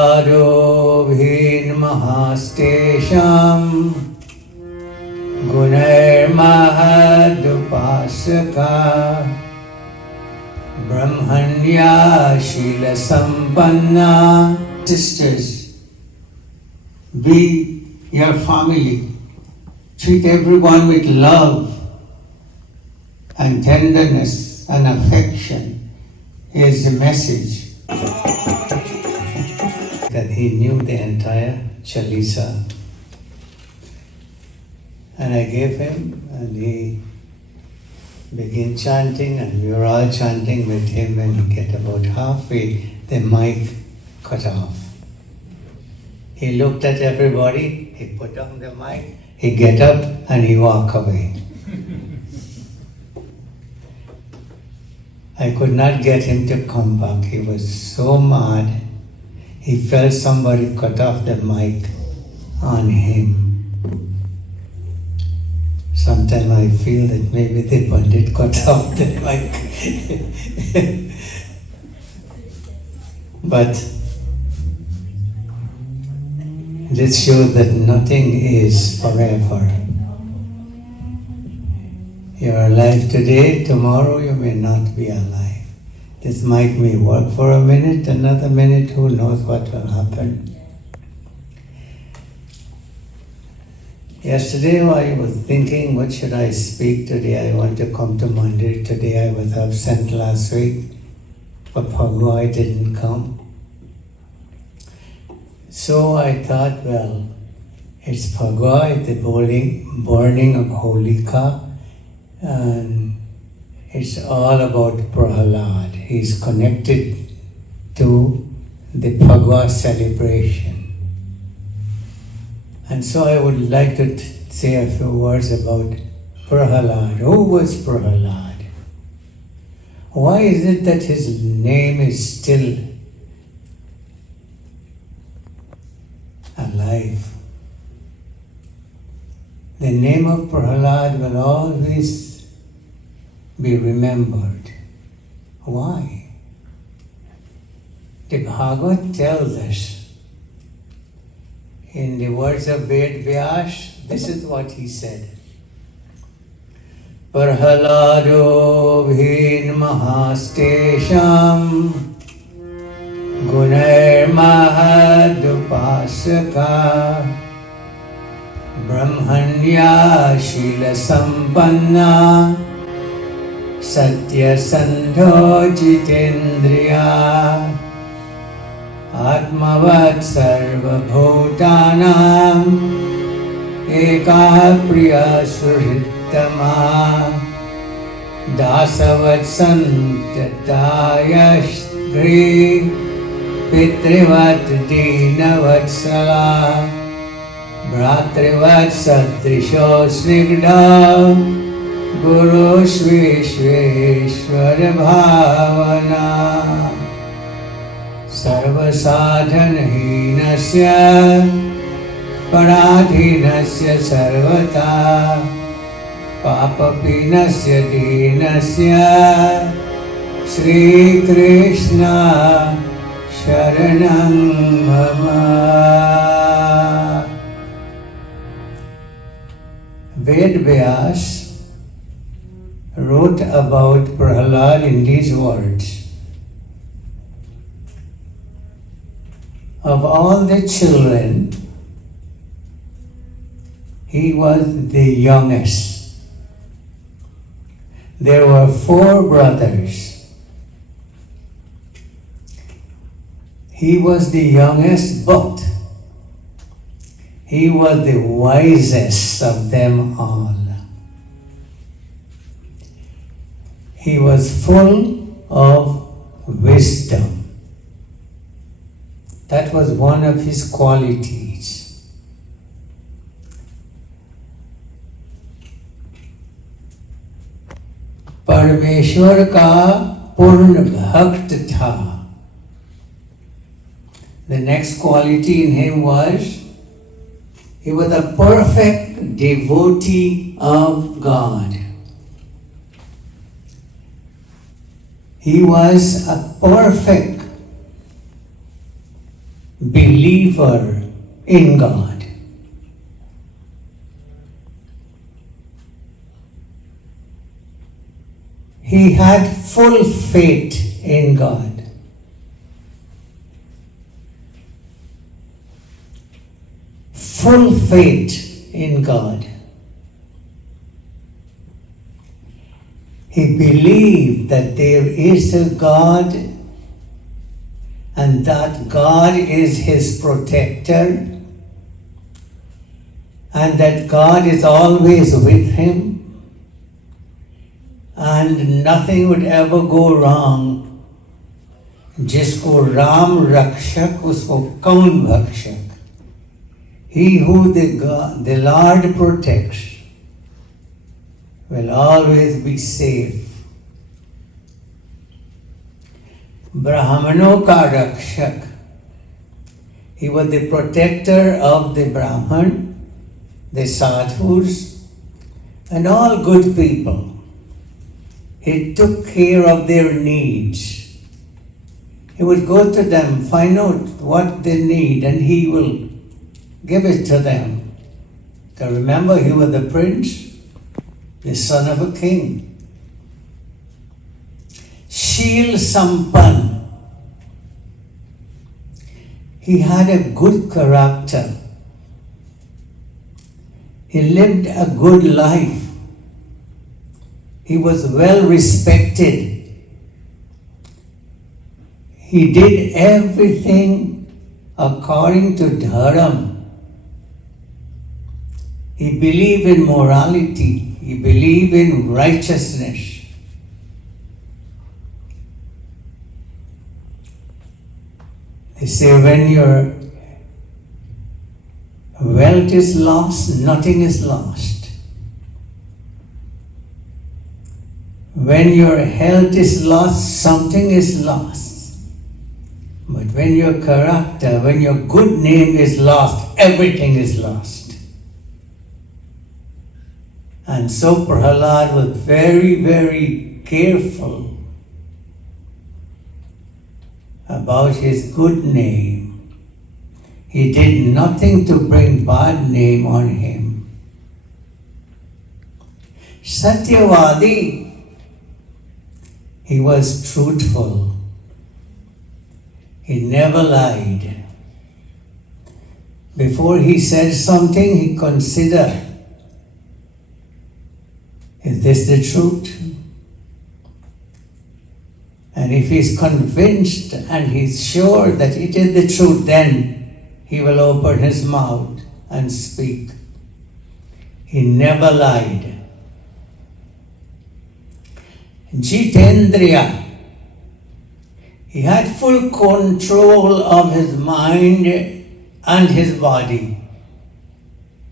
Prahlado bhinmahastesham gunair mahadupasaka brahmanya shila sampanna. Sisters, be your family. Treat everyone with love and tenderness and affection is the message. That he knew the entire Chalisa. And I gave him, and he began chanting, and we were all chanting with him. When he get about halfway, the mic cut off. He looked at everybody, he put down the mic, he get up and he walk away. I could not get him to come back. He was so mad. He felt somebody cut off the mic on him. Sometimes I feel that maybe the Pandit cut off the mic. But this shows that nothing is forever. You are alive today, tomorrow you may not be alive. This mic may work for a minute, another minute, who knows what will happen. Yesterday I was thinking, what should I speak today? I want to come to Mandir today. I was absent last week. For Fagu I didn't come. So I thought, well, it's Fagu, it's the burning of Holika, and it's all about Prahlada. He's connected to the Fagu celebration. And so I would like to say a few words about Prahlada. Who was Prahlada? Why is it that his name is still alive? The name of Prahlada will always be remembered. Why? The Bhagavad tells us, in the words of Ved Vyas, this is what he said. Prahlado bhinmahastesham gunair mahadupasaka brahmanya shila sampanna satya sandho jitendriya Atmavat sarva bhutanam ekah priya suhrittama dasavat santataya Shree pitrivat dinavatsala bhratrivat satrisho snigdha guru sveshveshwara bhavana sarvasadhanhinasya paradhinasya sarvata papapinasya dinasya Sri Krishna sharanam mama. Ved Vyas wrote about Prahlada in these words. Of all the children, he was the youngest. There were 4 brothers. He was the youngest, but he was the wisest of them all. He was full of wisdom. That was one of his qualities. Parmeshwar ka purna bhakt tha. The next quality in him was, he was a perfect devotee of God. He was a perfect believer in God. He had full faith in God. Full faith in God. He believed that there is a God and that God is his protector and that God is always with him and nothing would ever go wrong. जिसको राम रक्षक उसको कौन भक्षक. He who the Lord protects will always be safe. Brahmano ka rakshak. He was the protector of the Brahman, the sadhus, and all good people. He took care of their needs. He would go to them, find out what they need, and he will give it to them. So remember, he was the prince, the son of a king. Sheel Sampan. He had a good character. He lived a good life. He was well respected. He did everything according to Dharam. He believed in morality. He believed in righteousness. They say when your wealth is lost, nothing is lost. When your health is lost, something is lost. But when your character, when your good name is lost, everything is lost. And so Prahlada was very, very careful about his good name. He did nothing to bring bad name on him. Satyavadi, he was truthful. He never lied. Before he said something, he considered, is this the truth? And if he's convinced and he's sure that it is the truth, then he will open his mouth and speak. He never lied. Jitendriya. He had full control of his mind and his body.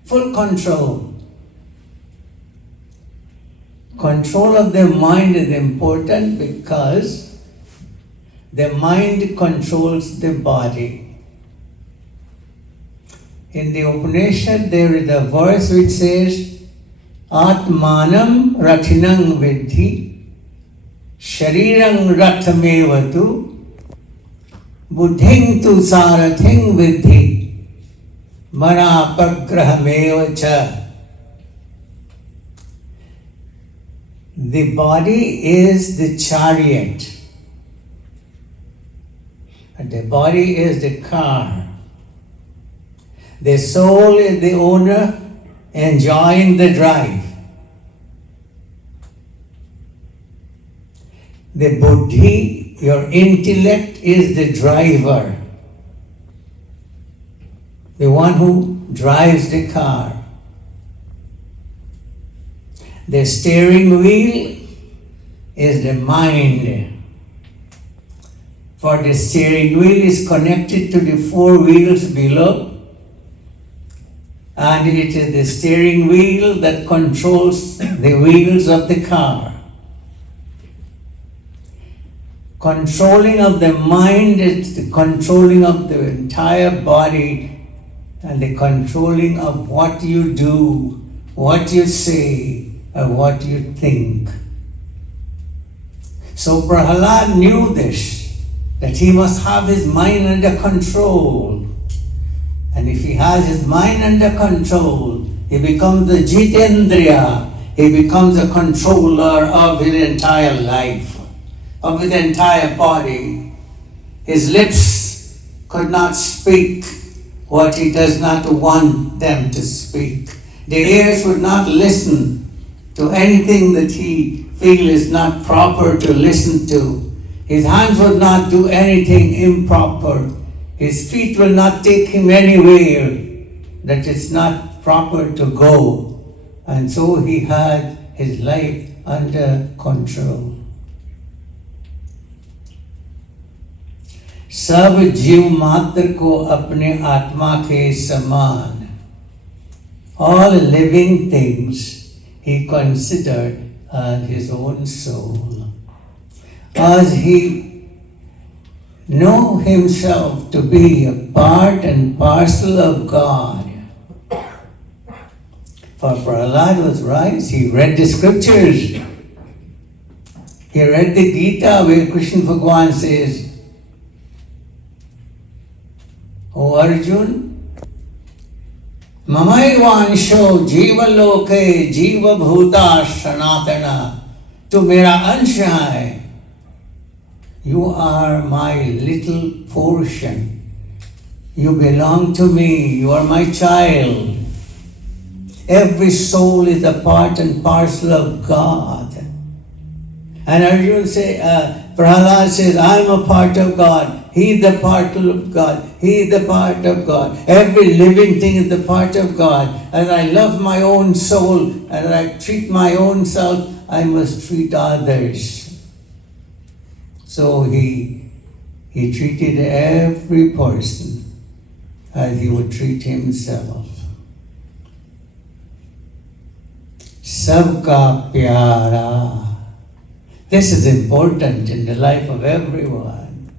Full control. Control of the mind is important because the mind controls the body. In the Upanishad, there is a verse which says, Atmanam Rathinam Vidhi, Sharirang Rathamevatu, Buddhing tu Sarathing Vidhi, Mana Pagrahamevacha. The body is the chariot. And the body is the car. The soul is the owner enjoying the drive. The buddhi, your intellect, is the driver. The one who drives the car. The steering wheel is the mind. For the steering wheel is connected to the four wheels below, and it is the steering wheel that controls the wheels of the car. Controlling of the mind is the controlling of the entire body and the controlling of what you do, what you say, or what you think. So Prahlada knew this. that he must have his mind under control. And if he has his mind under control, he becomes the Jitendriya. He becomes a controller of his entire life, of his entire body. His lips could not speak what he does not want them to speak. The ears would not listen to anything that he feels is not proper to listen to. His hands would not do anything improper. His feet will not take him anywhere that it's not proper to go. And so he had his life under control. सब जीव मात्र को अपने आत्मा के समान, all living things he considered as his own soul. As he knew himself to be a part and parcel of God. For Prahlada was right, he read the scriptures. He read the Gita where Krishna Bhagwan says, O Arjun, Mamaivansho Jiva Loke Jiva Bhuta Sanatana, tu mera ansh hai. You are my little portion. You belong to me. You are my child. Every soul is a part and parcel of God. And Arjuna Prahlada says, I am a part of God. He is the part of God. He is the part of God. Every living thing is the part of God. As I love my own soul, and I treat my own self, I must treat others. So he treated every person as he would treat himself. Sabka pyara. This is important in the life of everyone.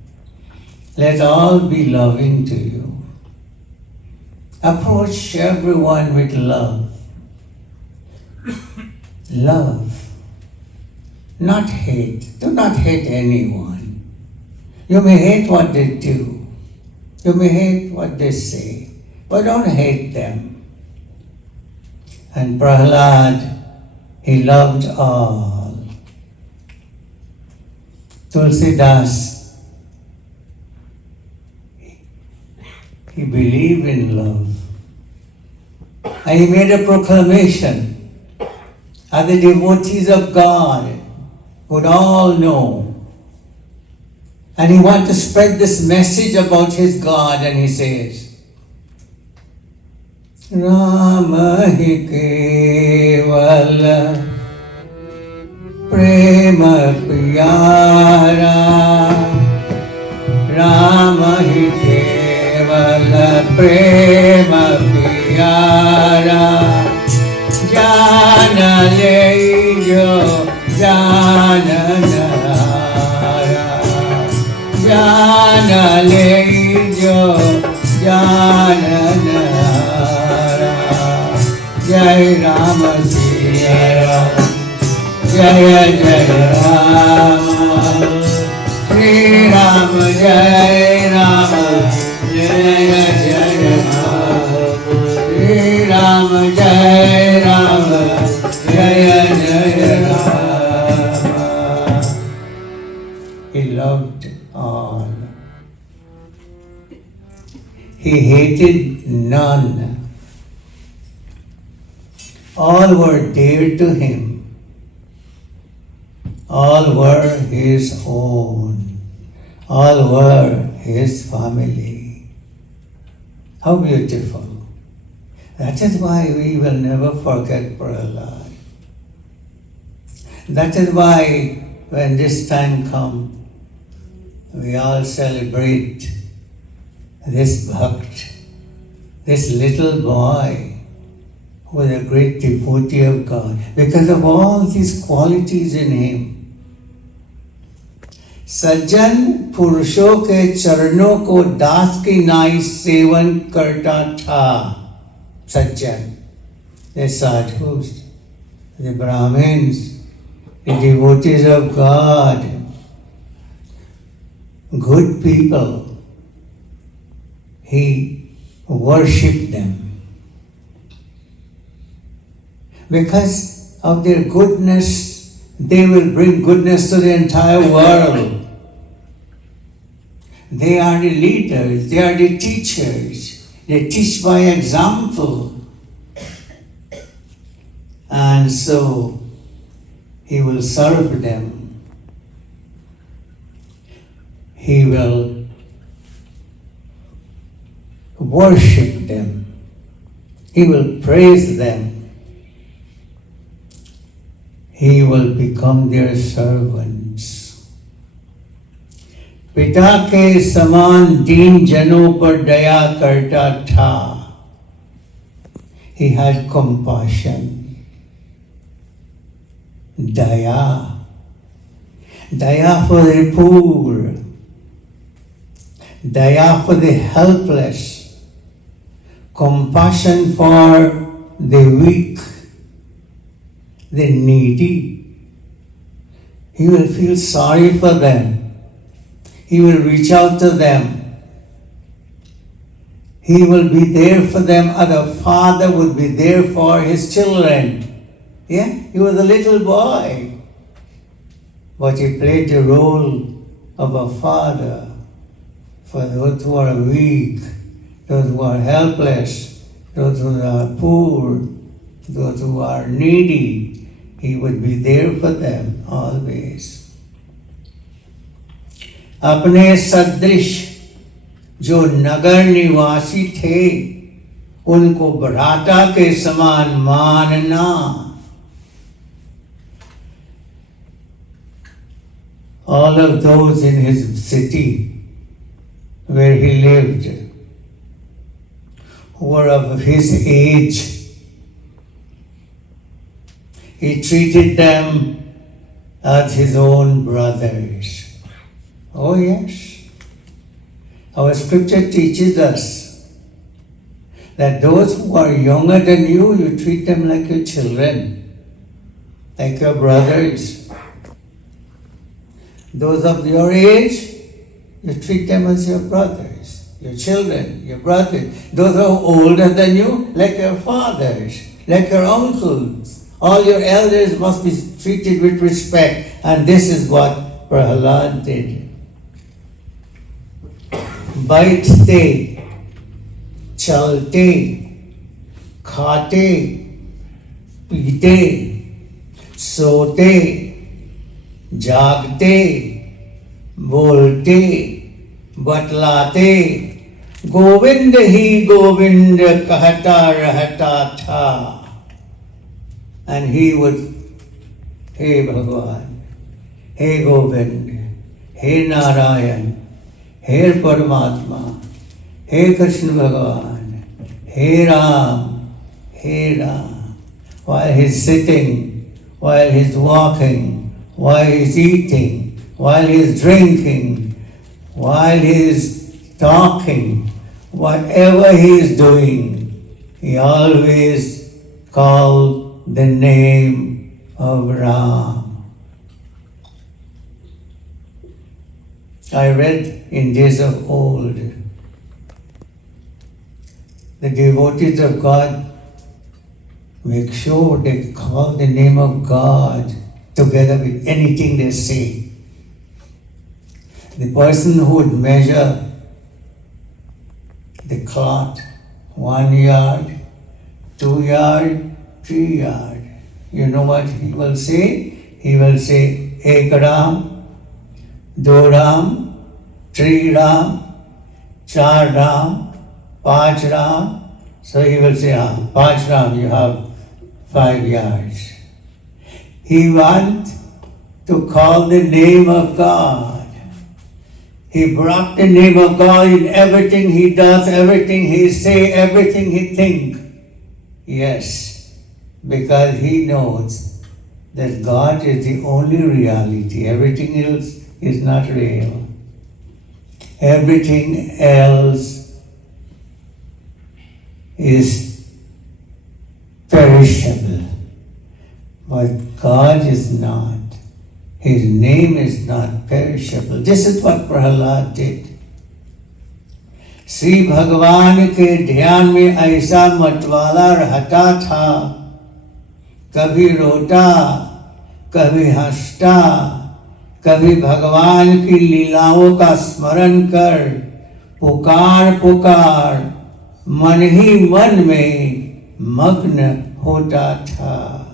Let all be loving to you. Approach everyone with love. Love. Not hate. Do not hate anyone. You may hate what they do. You may hate what they say. But don't hate them. And Prahlada, he loved all. Tulsidas, he believed in love. And he made a proclamation. And the devotees of God would all know. And he wanted to spread this message about his God, and he says, Rama hi kevala prema pyara, Rama hi kevala prema pyara, jana le jo jana nara, jana le jo jana nara, Jai Rama Siya Rama, Jaya Jaya Rama, Shri Rama Jai Rama, Jaya Jaya Rama, Shri Rama Jai Rama, Jaya Jaya Rama. He loved all. He hated none. All were dear to him. All were his own. All were his family. How beautiful. That is why we will never forget Prahlada. That is why when this time comes, we all celebrate this Bhakta, this little boy who was a great devotee of God because of all these qualities in him. सज्जन पुरुषों के चरणों को दास की नाई seven करता था. Sajjan, the sadhus, the Brahmins, the devotees of God. good people, he worshipped them. Because of their goodness, they will bring goodness to the entire world. They are the leaders, they are the teachers. They teach by example. And so, he will serve them. He will worship them. He will praise them. He will become their servants. पिता के समान दीन जनों पर दया करता था. He had compassion. Daya. Daya for the poor. Daya for the helpless. Compassion for the weak, the needy. He will feel sorry for them. He will reach out to them. He will be there for them as a father would be there for his children. Yeah, he was a little boy, but he played the role of a father for those who are weak, those who are helpless, those who are poor, those who are needy. He would be there for them always. अपने सदृश जो नगर निवासी थे, उनको भ्राता के समान मानना. All of those in his city where he lived, who were of his age, he treated them as his own brothers. Oh yes, our scripture teaches us that those who are younger than you, you treat them like your children, like your brothers. Those of your age, you treat them as your brothers, your children, your brothers. Those who are older than you, like your fathers, like your uncles. All your elders must be treated with respect. And this is what Prahlada did. Baithte, chalte, khate, pite, sote, जागते, बोलते, बतलाते, गोविंद ही गोविंद कहता रहता था. And he would, हे भगवान, हे गोविंद, हे नारायण, हे परमात्मा, हे कृष्ण भगवान, हे Ram, while he's sitting, while he's walking, while he's eating, while he's drinking, while he's talking, whatever he is doing, he always called the name of Ram. I read in days of old, the devotees of God make sure they call the name of God together with anything they say. The person who would measure the cloth 1 yard, 2 yard, 3 yard, you know what he will say? He will say, Ek Ram, 2 Ram, 3 Ram, 4 Ram, 5 Ram. So he will say, 5 Ram, you have 5 yards. He wants to call the name of God. He brought the name of God in everything he does, everything he says, everything he thinks. Yes, because he knows that God is the only reality. Everything else is not real. Everything else is perishable. But God is not. His name is not perishable. This is what Prahlada did. Shri भगवान के ध्यान में ऐसा मतवाला रहता था, कभी रोता, कभी हंसता, कभी भगवान की लीलाओं का स्मरण कर पुकार पुकार मन ही मन में मग्न होता था.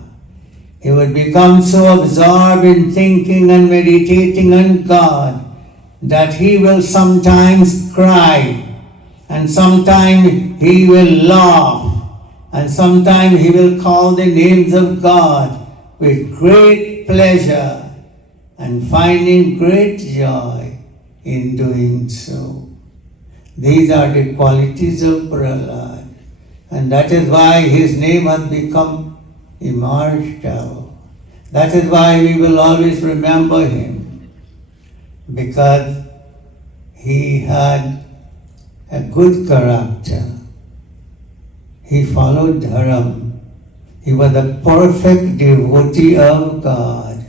He would become so absorbed in thinking and meditating on God that he will sometimes cry, and sometimes he will laugh, and sometimes he will call the names of God with great pleasure and finding great joy in doing so. These are the qualities of Prahlada, and that is why his name has become immortal. That is why we will always remember him, because he had a good character. He followed Dharam. He was a perfect devotee of God.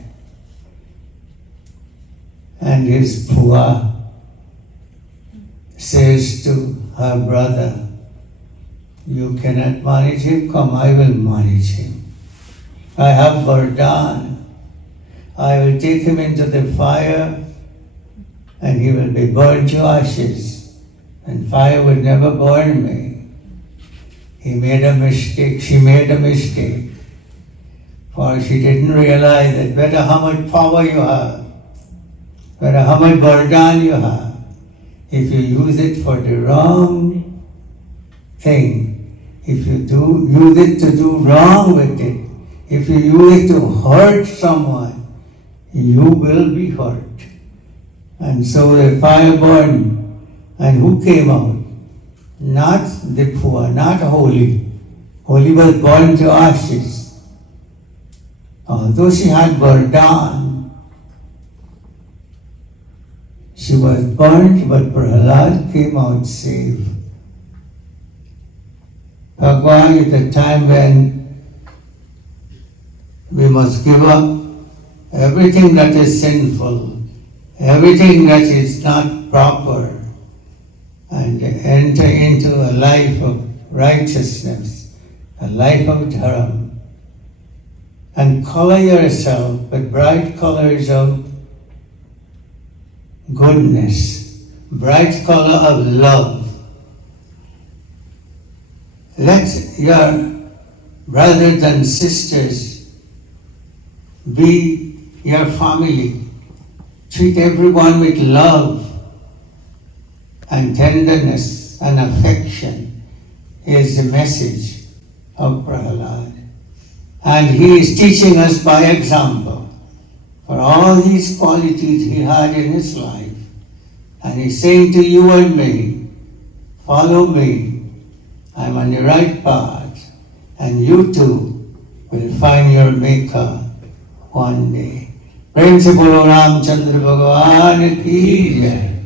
And his Phua says to her brother, "You cannot manage him, come, I will manage him. I have Vardhan. I will take him into the fire and he will be burned to ashes, and fire will never burn me." He made a mistake, she made a mistake, for she didn't realize that no matter how much power you have, no matter how much Vardhan you have, if you use it for the wrong thing, if you use it to do wrong with it, if you use it to hurt someone, you will be hurt. And so the fire burned. And who came out? Not the Phua, not Holi. Holi was burned to ashes. Although she had Vardhan, she was burnt, but Prahlada came out safe. Bhagwan is the time when we must give up everything that is sinful, everything that is not proper, and enter into a life of righteousness, a life of dharma, and color yourself with bright colors of goodness, bright color of love. Let your brothers and sisters be your family. Treat everyone with love and tenderness and affection is the message of Prahlada. And he is teaching us by example for all these qualities he had in his life. And he's saying to you and me, follow me, I'm on the right path, and you too will find your maker one day. Prem se bolo Ramchandra Bhagavan ki jai.